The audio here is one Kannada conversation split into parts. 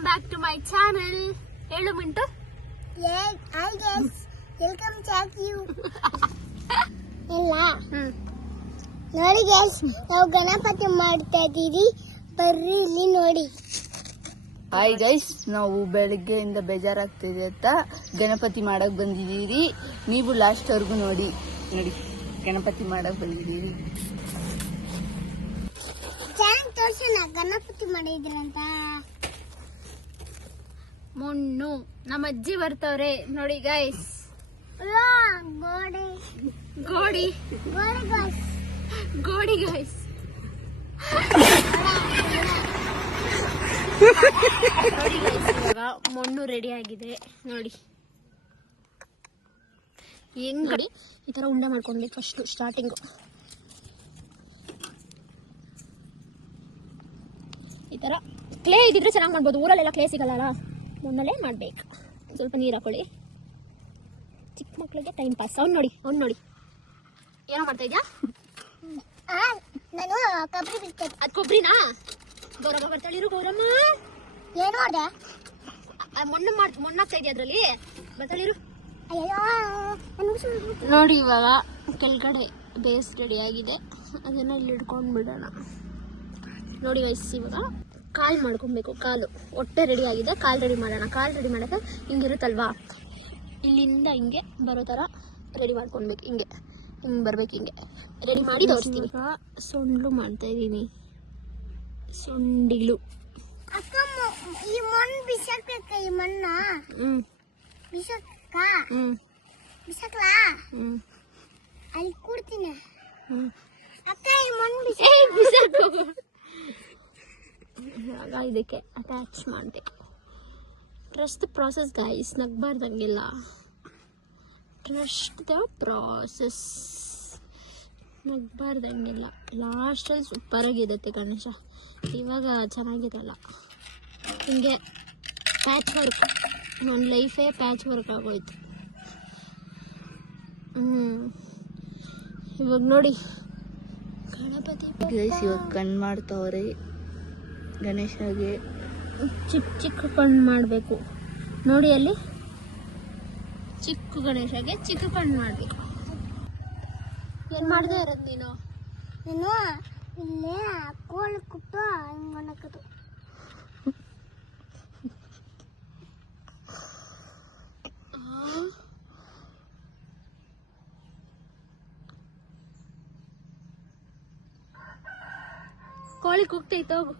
Welcome back to my channel. ಹೇಳು ಮಿಂಟು. Welcome back you. ಇಲ್ಲ ನೋಡಿ ಗೈಸ್, ನಾವು ಗಣಪತಿ ಮಾಡ್ತಾ ಇದೀವಿ, ಬರ್ರಿ ಇಲ್ಲಿ ನೋಡಿ. ಹಾಯ್ ಗೈಸ್, ನಾವು ಬೆಳಗ್ಗೆಯಿಂದ ಬೇಜಾರಾಗ್ತಿದೆ ಅಂತ ಗಣಪತಿ ಮಾಡಕ್ ಬಂದಿದ್ದೀರಿ. ನೀವು ಲಾಸ್ಟ್ ವರ್ಗು ನೋಡಿ ಗಣಪತಿ ಮಾಡಕ್ ಬಂದಿದ್ದೀರಿ. ಚೆನ್ನಾಗಿ ತೋರ್ಸೋಣ ಗಣಪತಿ ಮಾಡಿದ್ರಂತ. ಮೊಣ್ಣು ನಮ್ಮ ಅಜ್ಜಿ ಬರ್ತವ್ರೆ ನೋಡಿ ಗೈಸ್. ಗೋಡಿ ಗೋಡಿ ಗೋಡಿ ಗೈಸ್, ಗೋಡಿ ಗೈಸ್. ನೋಡಿ ಗೈಸ್, ಇವಾಗ ಮೊಣ್ಣು ರೆಡಿ ಆಗಿದೆ ನೋಡಿ. ಹೆಂಗ್ ನೋಡಿ ಈ ತರ ಉಂಡೆ ಮಾಡ್ಕೊಂಡ್ವಿ ಫಸ್ಟ್ ಸ್ಟಾರ್ಟಿಂಗು. ಈ ತರ ಕ್ಲೇ ಇದ್ದಿದ್ರೆ ಚೆನ್ನಾಗಿ ಮಾಡ್ಬೋದು. ಊರಲ್ಲೆಲ್ಲ ಕ್ಲೇ ಸಿಗಲ್ಲ, ಮೊನ್ನಲ್ಲೇ ಮಾಡ್ಬೇಕು. ಸ್ವಲ್ಪ ನೀರು ಹಾಕೊಳ್ಳಿ. ಚಿಕ್ಕ ಮಕ್ಳಿಗೆ ಟೈಮ್ ಪಾಸ್. ಅವ್ನು ನೋಡಿ ಏನೋ ಮಾಡ್ತಾ ಇದ್ಯಾ? ನಾನು ಕೊಬ್ಬರಿ ಬಿಡ್ತೇನೆ. ಅದು ಕೊಬ್ಬರಿನಾ? ಗೌರಮ್ಮ ಬರ್ತಾಳಿರು. ಗೌರಮ್ಮ ಏನು ಮಾಡಿದೆ? ಮೊಣ್ಣಾಗ್ತಾ ಇದೆಯಾ ಅದ್ರಲ್ಲಿ? ಬರ್ತಾಳಿರು. ಅಯ್ಯೋ ನೋಡಿ ಇವಾಗ ಕೆಳಗಡೆ ಬೇಸ್ ರೆಡಿ ಆಗಿದೆ, ಅದನ್ನ ಇಲ್ಲಿ ಇಟ್ಕೊಂಡು ಬಿಡೋಣ. ನೋಡಿ ವಯಸ್ಸು ಇವಾಗ ಕಾಲು ಮಾಡ್ಕೊಬೇಕು. ಕಾಲು ಹೊಟ್ಟೆ ರೆಡಿ ಆಗಿದೆ, ಕಾಲು ರೆಡಿ ಮಾಡೋಣ. ಕಾಲು ರೆಡಿ ಮಾಡೋಕೆ ಹಿಂಗಿರುತ್ತಲ್ವಾ, ಇಲ್ಲಿಂದ ಹಿಂಗೆ ಬರೋ ಥರ ರೆಡಿ ಮಾಡ್ಕೊಳ್ಬೇಕು. ಹಿಂಗೆ ಬರ್ಬೇಕು, ಹಿಂಗೆ ರೆಡಿ ಮಾಡಿ ತೋರಿಸ್ತೀವಿ. ಸೊಂಡ್ಲು ಮಾಡ್ತಾ ಇದ್ದೀನಿ, ಸೊಂಡಿಲು. ಅಕ್ಕ ಈ ಮಣ್ಣು ಬಿಸಾಕ್ಬೇಕ, ಈ ಮಣ್ಣ ಬಿಸಾಕ ಬಿಸಾಕ್ಲಾ? ಅಲ್ಲಿ ಕೂಡ್ತೀನಿ ಅಕ್ಕ. ಈ ಮಣ್ಣು ಬಿಸಾಕು. ಇದಕ್ಕೆ ಅಟ್ಯಾಚ್ ಮಾಡಬೇಕು. ಟ್ರಸ್ಟ್ ದ ಪ್ರಾಸೆಸ್ ಗೈಸ್, ನಗ್ಬಾರ್ದಂಗೆಲ್ಲ. ಟ್ರಸ್ಟ್ ದ ಪ್ರಾಸೆಸ್, ನಗ್ಬಾರ್ದಂಗೆಲ್ಲ. ಲಾಸ್ಟಲ್ಲಿ ಸೂಪರಾಗಿರುತ್ತೆ ಗಣೇಶ. ಇವಾಗ ಚೆನ್ನಾಗಿದೆಲ್ಲ. ಹಿಂಗೆ ಪ್ಯಾಚ್ ವರ್ಕ್, ನನ್ನ ಲೈಫೇ ಪ್ಯಾಚ್ ವರ್ಕ್ ಆಗೋಯ್ತು. ಇವಾಗ ನೋಡಿ ಗಣಪತಿ ಗೈಸ್ ಇವಾಗ ಕಣ್ಣು ಮಾಡ್ತಾವ್ರೆ ಗಣೇಶಗೆ. ಚಿಕ್ಕ ಕಣ್ಣು ಮಾಡಬೇಕು ನೋಡಿ. ಅಲ್ಲಿ ಚಿಕ್ಕ ಗಣೇಶಗೆ ಚಿಕ್ಕ ಕಣ್ಣು ಮಾಡಬೇಕು. ಏನು ಮಾಡದೆ ಇರೋದು ನೀನು? ನಾನು ಇಲ್ಲೇ ಕೋಳಿ ಕುಟ್ಟು ಹಿಂಗೆ ಅನ್ನಕದು. ಕೋಳಿ ಕೂಗ್ತೈತೆ, ಹೋಗು.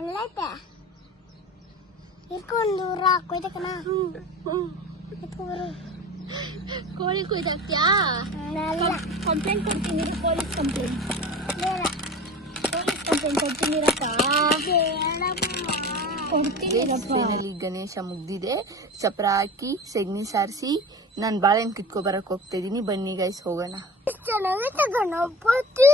ಅಲ್ಲೈತೆ ಇಟ್ಕೊಂಡು ದೂರ ಕೊಯ್ತಕನ. ಕೋಳಿ ಕೊಯ್ದಾಕ್ತ್ಯಾ? ಕಂಪ್ಲೇಂಟ್ ಕೊಡ್ತೀನಿ, ಪೊಲೀಸ್ ಕಂಪ್ಲೇಂಟ್. ಪೊಲೀಸ್ ಕಂಪ್ಲೇಂಟ್ ಕೊಡ್ತೀನಿರಪ್ಪ. ಫೈನಲಿ ಗಣೇಶ ಮುಗ್ದಿದೆ. ಚಪ್ರ ಹಾಕಿ ಸೆಗಣಿ ಸಾರಿಸಿ ನಾನು ಬಾಳೆಹಣ್ಣು ಕಿತ್ಕೊ ಬರಕ್ ಹೋಗ್ತಾ ಇದೀನಿ. ಬನ್ನಿ ಗೈಸ್ ಹೋಗೋಣ. ಚೆನ್ನಾಗೈತೆ ಗಣಪತಿ.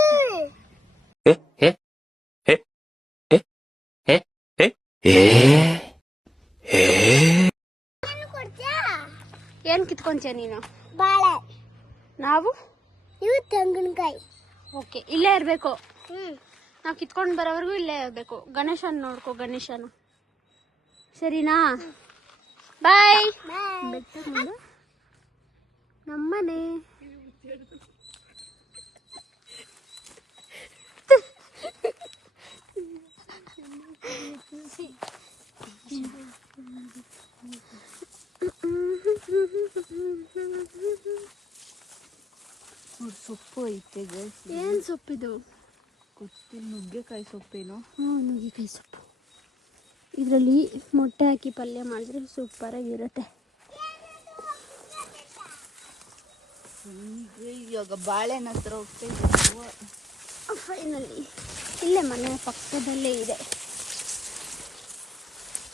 ಏನ್ ಕಿತ್ಕೊಂತೀಯ ನೀನು? ಬಾಳೆ. ನಾವು ಇವು ತೆಂಗಿನಕಾಯಿ. ಓಕೆ, ಇಲ್ಲೇ ಇರ್ಬೇಕು. ನಾವು ಕಿತ್ಕೊಂಡು ಬರೋವರೆಗೂ ಇಲ್ಲೇ ಇರ್ಬೇಕು. ಗಣೇಶನ್ ನೋಡ್ಕೋ, ಗಣೇಶನು ಸರಿನಾ? ಬಾಯ್. ನಮ್ಮನೆ ಸೊಪ್ಪು ಐತೆ ಗೈಸ್. ಏನ್ ಸೊಪ್ಪಿದು? ಗೊತ್ತಿಲ್ಲ, ನುಗ್ಗೆಕಾಯಿ ಸೊಪ್ಪೇನೋ. ನುಗ್ಗೆಕಾಯಿ ಸೊಪ್ಪು. ಇದರಲ್ಲಿ ಮೊಟ್ಟೆ ಹಾಕಿ ಪಲ್ಯ ಮಾಡಿದ್ರೆ ಸೂಪರಾಗಿರುತ್ತೆ. ಇವಾಗ ಬಾಳೆಹಣ್ಣು ಹತ್ರ ಹೋಗ್ತಾ ಇದ್ದೀವಿ. ಫೈನಲಿ ಇಲ್ಲೇ ಮನೆ ಪಕ್ಕದಲ್ಲೇ ಇದೆ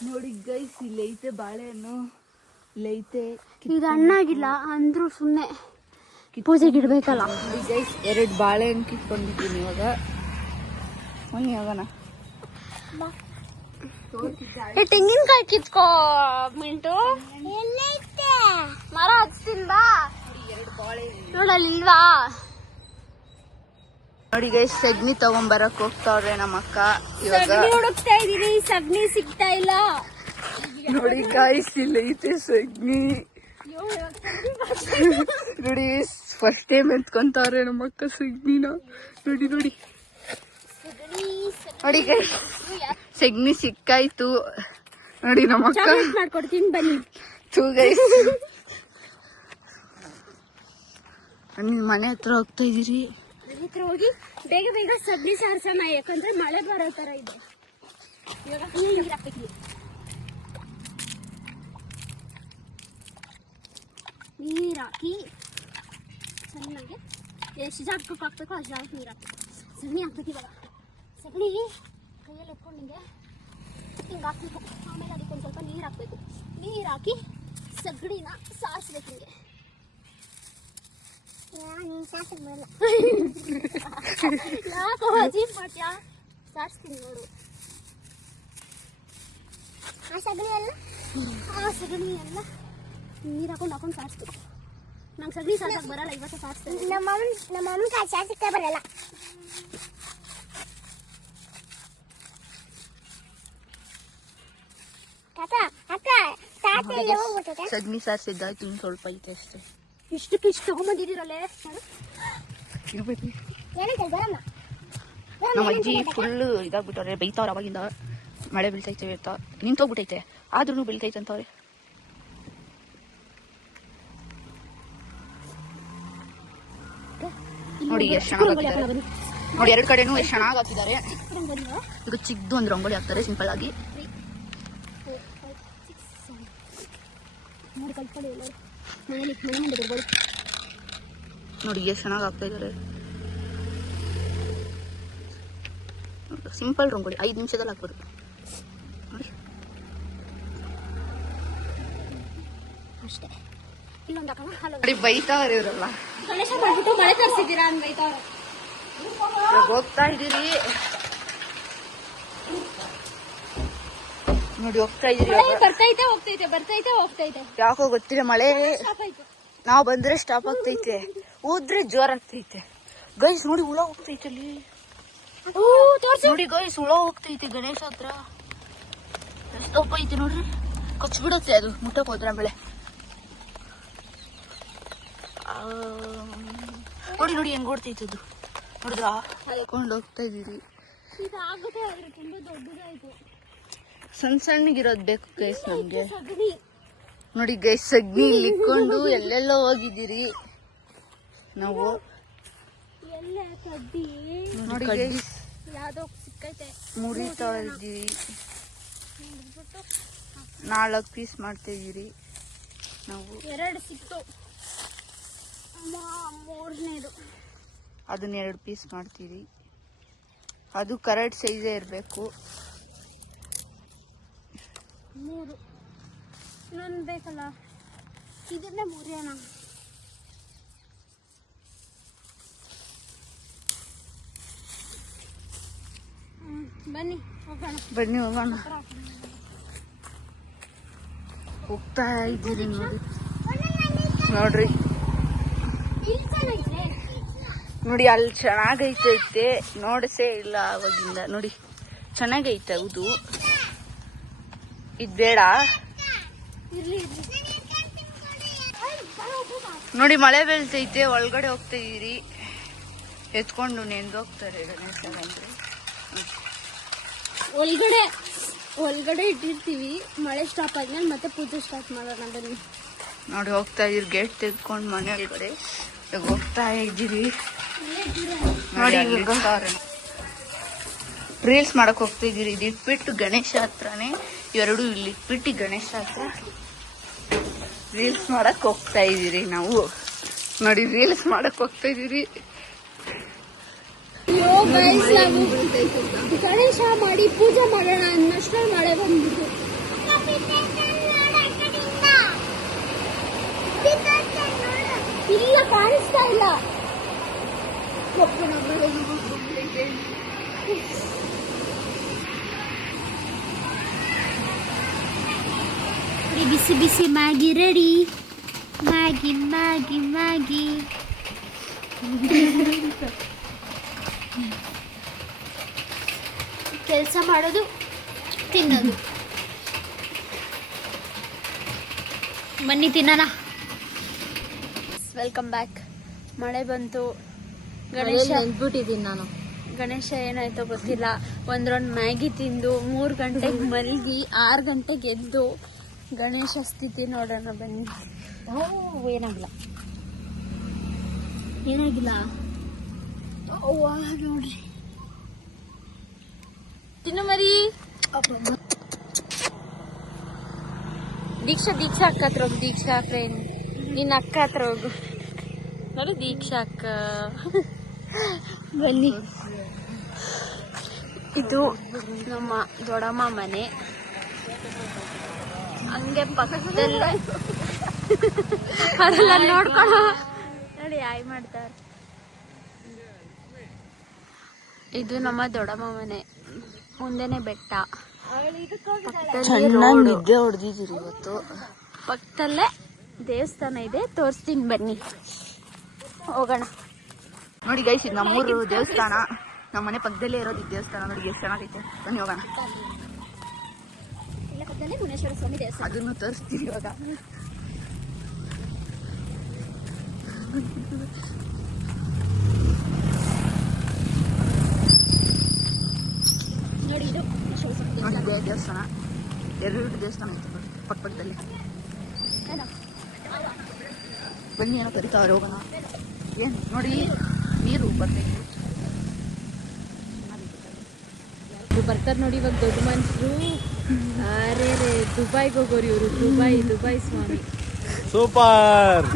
ನೋಡಿ ಗೈಸ್, ಇಲ್ಲೈತೆ ಬಾಳೆಹಣ್ಣು, ಇಲ್ಲೈತೆ. ಇದು ಹಣ್ಣಾಗಿಲ್ಲ ಅಂದ್ರೂ ಸುಮ್ಮನೆ ಪೂಜೆಗೆ ಇಡ್ಬೇಕಲ್ಲ. ಗೈಸ್ 2 ಬಾಳೆಹಣ್ಣು ಕಿತ್ಕೊಂಡಿದ್ದೀನಿ. ಇವಾಗ ಬನ್ನಿ ಹೋಗೋಣ. ತೆಂಗಿನಕಾಯಿ ಕಿತ್ಕೋ ಮಿಂಟು. ಎಲ್ಲೈತೆ ಮರ ಹಚ್ತೀನಿ ಬಾ. ನೋಡಲ್ಲಿ ಇಲ್ವಾ? ನೋಡಿ ಗೈಸ್, ಸಗಣಿ ತಗೊಂಬರಕ್ ಹೋಗ್ತಾವ್ರೆ ನಮ್ಮ ಅಕ್ಕ. ಇವಾಗ ಸಗಣಿ ಹುಡುಕ್ತಾ ಇದೀನಿ, ಸಗಣಿ ಸಿಗ್ತಾ ಇಲ್ಲ. ನೋಡಿ ಗಾಯ್ಸ್ ಇಲ್ಲ ಐತೆ ಸಗಣಿ ನೋಡಿ. ಫಸ್ಟ್ ಟೈಮ್ ಎತ್ಕೊಂತಾರೆ ನಮ್ಮ ಅಕ್ಕ ಸಗಣಿನ. ನೋಡಿ ನೋಡಿ ನೋಡಿ ಗೈಸ್ ಸಗಣಿ ಸಿಕ್ಕಾಯ್ತು ನೋಡಿ ನಮ್ಮ ಅಕ್ಕ. ಮಾಡ್ಕೊಡ್ತೀನಿ ಬನ್ನಿ. ತೂ ಗೈಸ್ ನಿಮ್ ಮನೆ ಹತ್ರ ಹೋಗ್ತಾ ಇದೀರಿ. ಹತ್ರ ಹೋಗಿ ಬೇಗ ಬೇಗ ಸಗಣಿ ಸಾರ್ಸೋಣ, ಯಾಕಂದ್ರೆ ಮಳೆ ಬರೋ ತರ ಇದೆ. ಇವಾಗ ನೀರು ಹಾಕ್ಬೇಕು. ನೀರು ಹಾಕಿ ಚೆನ್ನಾಗಿ ಎಷ್ಟು ಜಾಗಕ್ಕೆ ಹಾಕ್ಬೇಕು ಅಷ್ಟು ಜಾಗಕ್ಕೆ ನೀರು ಹಾಕ್ಬೇಕು. ಸಗಣಿ ಹಾಕ್ಬೇಕು. ಇವಾಗ ಸಗಣಿ ಕೈಯಲ್ಲಿ ಎತ್ಕೊಂಡು ಹಿಂಗೆ ಹಾಕ್ಬೇಕು. ಆಮೇಲೆ ಅದಕ್ಕೆ ಒಂದು ಸ್ವಲ್ಪ ನೀರು ಹಾಕ್ಬೇಕು. ನೀರು ಹಾಕಿ ಸಗಣಿನ ಸಾರಿಸ್ಬೇಕು. ಹಿಂಗೆ ಯಾಕೋ ಅಜೀಬ್ ಮಾಡ್ತೀಯಾ? ಸಾರಿಸ್ತೀನಿ ನೋಡು. ಆ ಸಗಣಿ ಎಲ್ಲ ನೀರು ಹಾಕೊಂಡು ಸಾರಿಸ್ಬೇಕು. ನಂಗೆ ಸಗಣಿ ಸಾರ್ಸಕ್ಕೆ ಬರಲ್ಲ, ಇವತ್ತು ಸಾರಿಸ್ತೇನೆ. ನಮ್ಮ ಅಮ್ಮನ ಸಾರ್ಸಕ್ಕೆ ಬರಲ್ಲ. ಸಗಣಿ ಸಾರಿಸಿದ್ದಾಯ್ತು, ಇನ್ನು ಸ್ವಲ್ಪ ಐತೆ ಅಷ್ಟೇ. ಇಷ್ಟಕ್ಕೆ ಇಷ್ಟು ತಗೊಂಬಂದಿದ್ದೀರಲ್ಲೇ. ನಮ್ಮ ಅಜ್ಜಿ ಫುಲ್ ಇದಾಗ್ಬಿಟ್ಟವ್ರೆ, ಬೈತಾವ್ರೆ ಅವಾಗಿಂದ. ಮಳೆ ಬೀಳ್ತೈತೆ ಅಂತ ನಿಂತೋಗ್ಬಿಟ್ಟೈತೆ, ಆದ್ರೂ ಬೀಳ್ತೈತೆ ಅಂತವ್ರೆ. ನೋಡಿ ಎಷ್ಟು ಚೆನ್ನಾಗಿ ನೋಡಿ, ಎರಡು ಕಡೆನೂ ಎಷ್ಟು ಚೆನ್ನಾಗಿ ಹಾಕಿದ್ದಾರೆ. ಈಗ ಚಿಕ್ಕದು ಒಂದು ರಂಗೋಲಿ ಹಾಕ್ತಾರೆ ಸಿಂಪಲ್ ಆಗಿ. ನೋಡಿ ಎಷ್ಟು ಚೆನ್ನಾಗಿ ಹಾಕ್ತಾ ಇದ್ದಾರೆ. ಸಿಂಪಲ್ ರಂಗೋಲಿ 5 ನಿಮಿಷದಲ್ಲಿ ಹಾಕ್ಬೋದು ನೋಡಿ. ಅಷ್ಟೇ. ಇಲ್ಲೊಂದು ಹಾಕೋಣ. ನೋಡಿ ಬೈತಾವ್ರೆ ಇವರೆಲ್ಲ. ಗಣೇಶ ಮಾಡ್ಬಿಟ್ಟು ಮಳೆ ತರಿಸಿದ್ದೀರಾ ಅಂತ ಬೈತಾವ್ರೆ. ಹೋಗ್ತಾ ಇದೀರಿ ನೋಡಿ, ಹೋಗ್ತಾ ಇದೀರಿ. ಬರ್ತೈತೆ ಹೋಗ್ತೈತೆ, ಬರ್ತೈತೆ ಹೋಗ್ತೈತೆ. ಯಾಕೋ ಗೊತ್ತಿಲ್ಲ, ಮಳೆ ನಾವು ಬಂದ್ರೆ ಸ್ಟಾಪ್ ಆಗ್ತೈತೆ, ಹೋದ್ರೆ ಜೋರ್ ಆಗ್ತೈತೆ. ಗೈಸ್ ನೋಡಿ ಹುಳ ಹೋಗ್ತೈತೆ ಅಲ್ಲಿ. ನೋಡಿ ಗೈಸ್ ಹುಳ ಹೋಗ್ತೈತೆ ಗಣೇಶ ಹತ್ರ. ಎಷ್ಟು ದಪ್ಪ ಐತೆ ನೋಡ್ರಿ, ಕಚ್ಬಿಡುತ್ತೆ ಅದು ಮುಟ್ಟಕ್ ಹೋದ್ರೆ. ಆಮೇಲೆ ನೋಡಿ ನೋಡಿ ಹೆಂಗ್ ಓಡ್ತೈತೆ ಅದು, ನೋಡಿದ್ರ ಹಾಕೊಂಡು ಹೋಗ್ತಾ ಇದೀರಿ. ಸಣ್ಣ ಸಣ್ಣಗಿರೋದ್ ಬೇಕು ಗೈಸ್ ನಮ್ಗೆ. ನೋಡಿ ಗೈಸ್ ಸಗಣಿ ಇಲ್ಲಿ ಇಟ್ಕೊಂಡು ಎಲ್ಲೆಲ್ಲೋ ಹೋಗಿದ್ದೀರಿ ನಾವು. ನೋಡಿ ಗೈಸ್ ಮುರಿತಾ ಇದ್ದೀರಿ. 4 ಪೀಸ್ ಮಾಡ್ತಾ ಇದೀರಿ ನಾವು. 2 ಸಿಕ್ತು, 3ನೇದು ಅದನ್ನ 2 ಪೀಸ್ ಮಾಡ್ತೀರಿ. ಅದು ಕರೆಕ್ಟ್ ಸೈಜೇ ಇರಬೇಕು. 3 ಇನ್ನೊಂದು ಬೇಕಲ್ಲ, ಇದನ್ನೇ ಮುರಿಯೋಣ. ಬನ್ನಿ ಹೋಗೋಣ. ಹೋಗ್ತಾ ಇದ್ದೀರಿ ನೋಡಿ. ನೋಡ್ರಿ ನೋಡಿ ಅಲ್ಲಿ ಚೆನ್ನಾಗೈತೈತೆ, ನೋಡಸೇ ಇಲ್ಲ ಅವಾಗಿಂದ. ನೋಡಿ ಚೆನ್ನಾಗೈತೆ, ಹೌದು. ಇದ್ ಬೇಡ. ನೋಡಿ ಮಳೆ ಬೀಳ್ತೈತೆ, ಒಳಗಡೆ ಹೋಗ್ತಾ ಇದೀರಿ. ಎತ್ಕೊಂಡು ನೆಂದು ಹೋಗ್ತಾರೆ ಗಣೇಶ ಅಂದ್ರೆ. ಒಳಗಡೆ ಇಟ್ಟಿರ್ತೀವಿ, ಮಳೆ ಸ್ಟಾಪ್ ಆದ್ಮೇಲೆ ಮತ್ತೆ ಪೂಜೆ ಸ್ಟಾರ್ಟ್ ಮಾಡೋಣ ಬನ್ನಿ. ನೋಡಿ ಹೋಗ್ತಾ ಇದೀರಿ, ಗೇಟ್ ತೆಗೆದುಕೊಂಡು ಮನೆ ಒಳಗಡೆ ಹೋಗ್ತಾ ಇದ್ದೀರಿ. ನೋಡಿ ರೀಲ್ಸ್ ಮಾಡಕ್ ಹೋಗ್ತಾ ಇದೀರಿ. ಇದು ಇಟ್ಬಿಟ್ಟು ಗಣೇಶ ಹತ್ರನೇ, ಇವೆರಡು ಇಲ್ಲಿ ಇಟ್ಬಿಟ್ಟು ಗಣೇಶ ಹತ್ರ ರೀಲ್ಸ್ ಮಾಡಕ್ ಹೋಗ್ತಾ ಇದೀರಿ ನಾವು. ನೋಡಿ ರೀಲ್ಸ್ ಮಾಡಕ್ ಹೋಗ್ತಾ ಇದೀರಿ. ಗಣೇಶ ಮಾಡಿ ಪೂಜೆ ಮಾಡೋಣ ಅನ್ನಷ್ಟೇ ಮಳೆ ಬಂದ್ಬಿಟ್ಟು. ಇಲ್ಲ ಕಾಣಿಸ್ತಾ ಇಲ್ಲ. ಬಿಸಿ ಬಿಸಿ Maggi ready. Maggi Maggi Maggi ಕೆಲಸ ಮಾಡೋದು, ತಿನ್ನೋದು. ಬನ್ನಿ ತಿನ್ನೋಣ. Welcome back. ಮಳೆ ಬಂತು. ಗಣೇಶ ನೆನ್ಬಿಟ್ಟಿದ್ದೀನಿ ನಾನು. ಗಣೇಶ ಏನಾಯ್ತೋ ಗೊತ್ತಿಲ್ಲ, ಒಂದ್ ರೌಂಡ್ ಮ್ಯಾಗಿ ತಿಂದು 3 ಗಂಟೆಗೆ ಮಲಗಿ 6 ಗಂಟೆಗೆ ಎದ್ದು ಗಣೇಶ ಸ್ಥಿತಿ ನೋಡೋಣ ಬನ್ನಿ. ಏನಾಗಿಲ್ಲ ನೋಡ್ರಿ. ತಿನ್ನು ಮರಿ. ದೀಕ್ಷಾ ಅಕ್ಕ ಹತ್ರ ಹೋಗು. ದೀಕ್ಷಾ ಫ್ರೆಂಡ್, ನಿನ್ನ ಅಕ್ಕ ಹತ್ರ ಹೋಗು. ನೋಡಿ ದೀಕ್ಷಾ ಅಕ್ಕ. ಬನ್ನಿ. ಇದು ನಮ್ಮ ದೊಡ್ಡಮ್ಮ ಮನೆ. ಹಂಗೆ ಪಕ್ಕದಲ್ಲೇ ಅವರೆಲ್ಲ ನೋಡ್ಕೊಳ್ಳೋ ನೋಡಿ ಆಯ್ ಮಾಡ್ತಾರೆ. ಇದು ನಮ್ಮ ದೊಡ್ಡಮ್ಮ ಮನೆ. ಮುಂದೆನೆ ಬೆಟ್ಟ, ನಿದ್ದೆ ಹೊಡೆದಿದ್ದೀರಿ ಇವತ್ತು. ಪಕ್ಕದಲ್ಲೇ ದೇವಸ್ಥಾನ ಇದೆ, ತೋರಿಸ್ತೀನಿ ಬನ್ನಿ, ಹೋಗೋಣ. ನೋಡಿ ಗೈಸ್, ಇದು ನಮ್ಮೂರು ದೇವಸ್ಥಾನ. ನಮ್ಮ ಮನೆ ಪಕ್ಕದಲ್ಲೇ ಇರೋದು ದೇವಸ್ಥಾನ. ನೋಡಿ ಎಷ್ಟು ಚೆನ್ನಾಗೈತೆ. ಬನ್ನಿ ಹೋಗೋಣ. ಮುನೇಶ್ವರ ಸ್ವಾಮಿ ದೇವಸ್ಥಾನ, ಅದನ್ನು ತೋರಿಸ್ತೀವಿ ಇವಾಗ. ನೋಡಿ ಇದು ನೋಡಿ ದೇವಸ್ಥಾನ. 2 ದೇವಸ್ಥಾನ ಐತೆ ಪಕ್ಕದಲ್ಲಿ. ಬನ್ನಿ, ಏನೋ ಕರಿತಾವ್ರೆ, ಹೋಗೋಣ. ಏನು ನೋಡಿ, ನೀರು ಬರ್ತೈತೆ. ಬರ್ತಾರೆ ನೋಡಿ ಇವಾಗ ದೊಡ್ಡ ಮನುಷ್ಯರು. ಅರೆ ದುಬೈಗೆ ಹೋಗೋರು ಇವರು. ದುಬೈ ಸ್ವಾಮಿ. ಸೂಪರ್.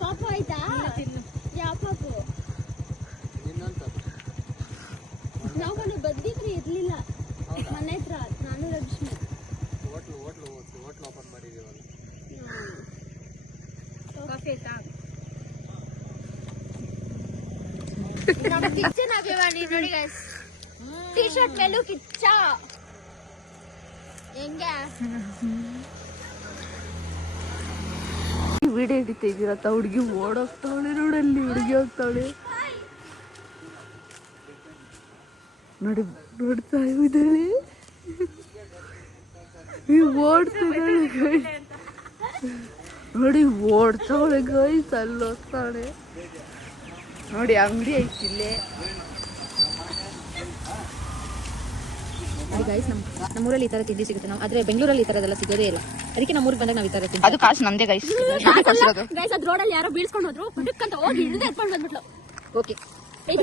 ಪಾಪು ಆಯ್ತಾ? ಯಾವ ಪಾಪು? ನಾವು ಬಂದಿದ್ರಿ, ಇರ್ಲಿಲ್ಲ ಮನೆ ಹತ್ರ. ನಾನು ಲಕ್ಷ್ಮಿ ಹೋಟ್ಲು ಓಪನ್ ಮಾಡಿದೀವಲ್ಲ. ಕಾಫಿ ಆಯ್ತಾ? ಕಿಚನ್ ಅಭಿಮಾನಿ ನೋಡಿ ಗೈಸ್. ಟೀ ಶರ್ಟ್ ಮೇಲೂ ಕಿಚ್ಚ. ಹೆಂಗೆ ವಿಡಿಯೋ ಹಿಡಿತಾ ಇದ್ದೀರತ್ತ? ಹುಡುಗಿ ಓಡೋಗ್ತಾವಳೆ ನೋಡಲ್ಲಿ. ಹುಡುಗಿ ಹೋಗ್ತಾವಳೆ ನೋಡಿ. ನೋಡ್ತಾ ಇದ್ದಾಳೆ, ಓಡ್ತಿದ್ದಾಳೆ ಗೈಸ್. ನೋಡಿ ಓಡ್ತಾವಳೆ ಗೈಸ್, ಅಲ್ಲಿ ಹೋಗ್ತಾವಳೆ ನೋಡಿ. ಅಂಗಡಿ ಐತಿ ಇಲ್ಲೇ ಗೈಸ್. ನಮ್ಮೂರಲ್ಲಿ ಈ ತರ ತಿಂಡಿ ಸಿಗುತ್ತೆ. ನಾವು ಆದ್ರೆ ಬೆಂಗಳೂರಲ್ಲಿ ಈ ತರದೆಲ್ಲ ಸಿಗೋದೇ ಇಲ್ಲ. ಅದಕ್ಕೆ ನಮ್ಮೂರಿಗೆ ಬಂದಾಗ ನಾವು ಈ ತರ ತಿಂಡಿ. ಅದು ಕಾಸು ನಮ್ದೇ ಗೈಸ್. ಗೈಸ್ ಅದ್ ರೋಡಲ್ಲಿ ಯಾರೋ ಬೀಳ್ಸ್ಕೊಂಡು ಹೋದ್ರು. ಹುಡುಕಂತ ಹೋಗಿ ಹಿಡಿದು ಎತ್ಕೊಂಡು ಬಂದ್ಬಿಟ್ಲು. ಓಕೆ,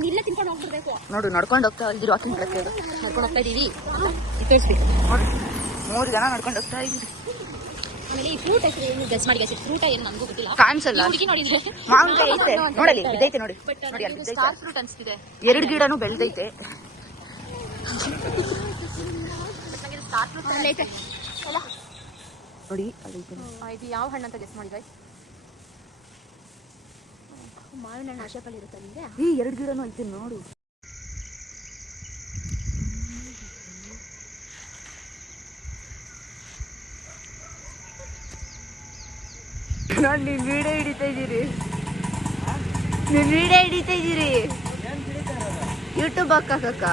ಇಲ್ಲ ತಿನ್ಕೊಂಡು ಹೋಗ್ಬಿಡ್ಬೇಕು. ನೋಡು, ನಡ್ಕೊಂಡು ಹೋಗ್ತಾ ಇದ್ದೀರಿ. ವಾಕಿಂಗ್ ನಡ್ಕೊಂಡು ಹೋಗ್ತಾ ಇದೀವಿ. ತೋರಿಸ್ಬೇಕು. 3 ಜನ ನಡ್ಕೊಂಡು ಹೋಗ್ತಾ ಇದ್ದೀರಿ. ಆಮೇಲೆ ಈ ಫ್ರೂಟ್ ಹೆಸರು ಏನು ಗೆಸ್ ಮಾಡಿ ಗೈಸ್. ಫ್ರೂಟ್ ಏನು ನನಗೂ ಗೊತ್ತಿಲ್ಲ. ಕಾಣಿಸಲ್ಲ. ಹುಡುಗಿ ನೋಡಿದ್ರೆ ಮಾವಿನಕಾಯಿ ಐತೆ ನೋಡಲಿ, ಬಿದ್ದೈತೆ ನೋಡಿ. ನೋಡಿ ಅಲ್ಲಿ ಬಿದ್ದೈತೆ. ಸ್ಟಾರ್ ಫ್ರೂಟ್ ಅನ್ಸ್ತಿದೆ. 2 ಗಿಡನೂ ಬೆಳೆದೈತೆ. ನೋಡಿ ಅದೈತೆ. ಇದು ಯಾವ ಹಣ್ಣು ಅಂತ ಗೆಸ್ ಮಾಡಿ ಗೈಸ್. ಮಾವಿನ ಹಣ್ಣು ಆಶೆಪಲ್ಲಿ ಇರುತ್ತೆ ನಿಮಗೆ. 2 ಗಿಡನೂ ಐತೆ ನೋಡು. ನೋಡಿ, ನೀವು ವಿಡಿಯೋ ಹಿಡಿತಾ ಇದ್ದೀರಿ. ಯೂಟ್ಯೂಬ್ ಹಾಕಕ್ಕ.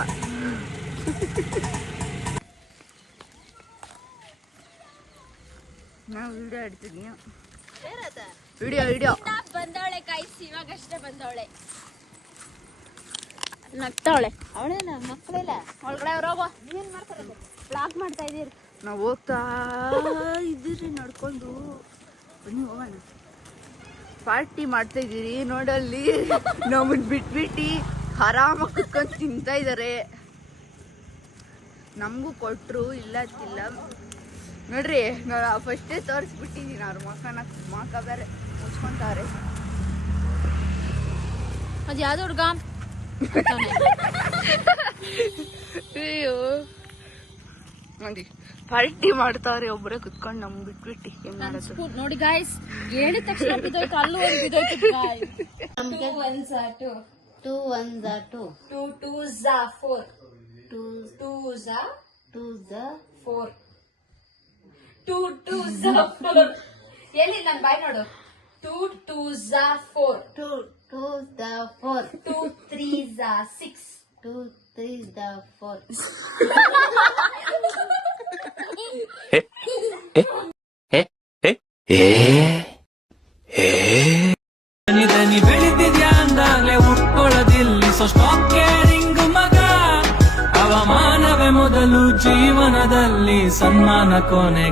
ನಾವು ವಿಡಿಯೋ ಹಿಡಿತಿದ್ವಿ. ವಿಡಿಯೋ ಬಂದವಳೆ ಗೈಸ್, ಇವಾಗಷ್ಟೇ ಬಂದವಳೆ. ನಗ್ತಾವಳೆ. ಅವಳೇನ ಮಕ್ಕಳೆಲ್ಲ ಒಳಗಡೆ ಹೋಗೋ. ಏನ್ ಮಾಡ್ತಾರೆ? ಬ್ಲಾಗ್ ಮಾಡ್ತಾ ಇದೀರಿ. ನಾವು ಹೋಗ್ತಾ ಇದ್ದೀರಿ ನಡ್ಕೊಂಡು. ಬನ್ನಿ ಹೋಗೋಣ. ಪಾರ್ಟಿ ಮಾಡ್ತಾ ಇದ್ದೀರಿ ನೋಡಲ್ಲಿ. ನಮ್ಮನ್ ಬಿಟ್ಬಿಟ್ಟು ಆರಾಮಾಗಿ ಕುತ್ಕೊಂಡು ತಿಂತಾ ಇದಾರೆ. ನಮಗೂ ಕೊಟ್ರು, ಇಲ್ಲತ್ತಿಲ್ಲ ನೋಡ್ರಿ. ಫಸ್ಟೇ ತೋರಿಸ್ಬಿಟ್ಟಿದ್ದೀನಿ. ಅವ್ರ ಮಕ್ಕ ಬೇರೆ ಮುಚ್ಕೊಂತಾರೆ. ಅದು ಯಾವ್ದು ಹುಡ್ಗ? ಅಯ್ಯೋ ನೋಡಿ, ಪಾರ್ಟಿ ಮಾಡ್ತಾವ್ರೆ ಒಬ್ಬರೇ ಕುತ್ಕೊಂಡು. ನಮ್ಗೆ ಬಿಟ್ಬಿಟ್ಟು ಏನ್ ಮಾಡೋದು ನೋಡಿ ಗಾಯ್ಸ್. ಹೇಳಿದ ತಕ್ಷಣ ಬಿದ್ದೋಯ್ತು. ಅಲ್ಲೂ ಒಂದು ಬಿದ್ದೋಯ್ತು. 2 1s are 2. 2 1s are 2. 2 2s are 4. 2 2s are 4. 2 2s are 4. ಎಲ್ಲಿ ನನ್ನ ಬಾಯ್ ನೋಡು. 2 2s are 4. 2 2 the 4. 2 3s are 6. 2 3 the 4. ದನಿ ಬೆಳಿತಿದ್ಯಾ ಅಂದಾಗ್ಲೇ ಉಟ್ಕೊಳ್ಳೋದಿಲ್ಲಿ ಸೊ ಸ್ಟಾಪ್ ಕೇರಿಂಗ್ ಮಗ ಅವಮಾನವೇ ಮೊದಲು ಜೀವನದಲ್ಲಿ ಸನ್ಮಾನ ಕೊನೆ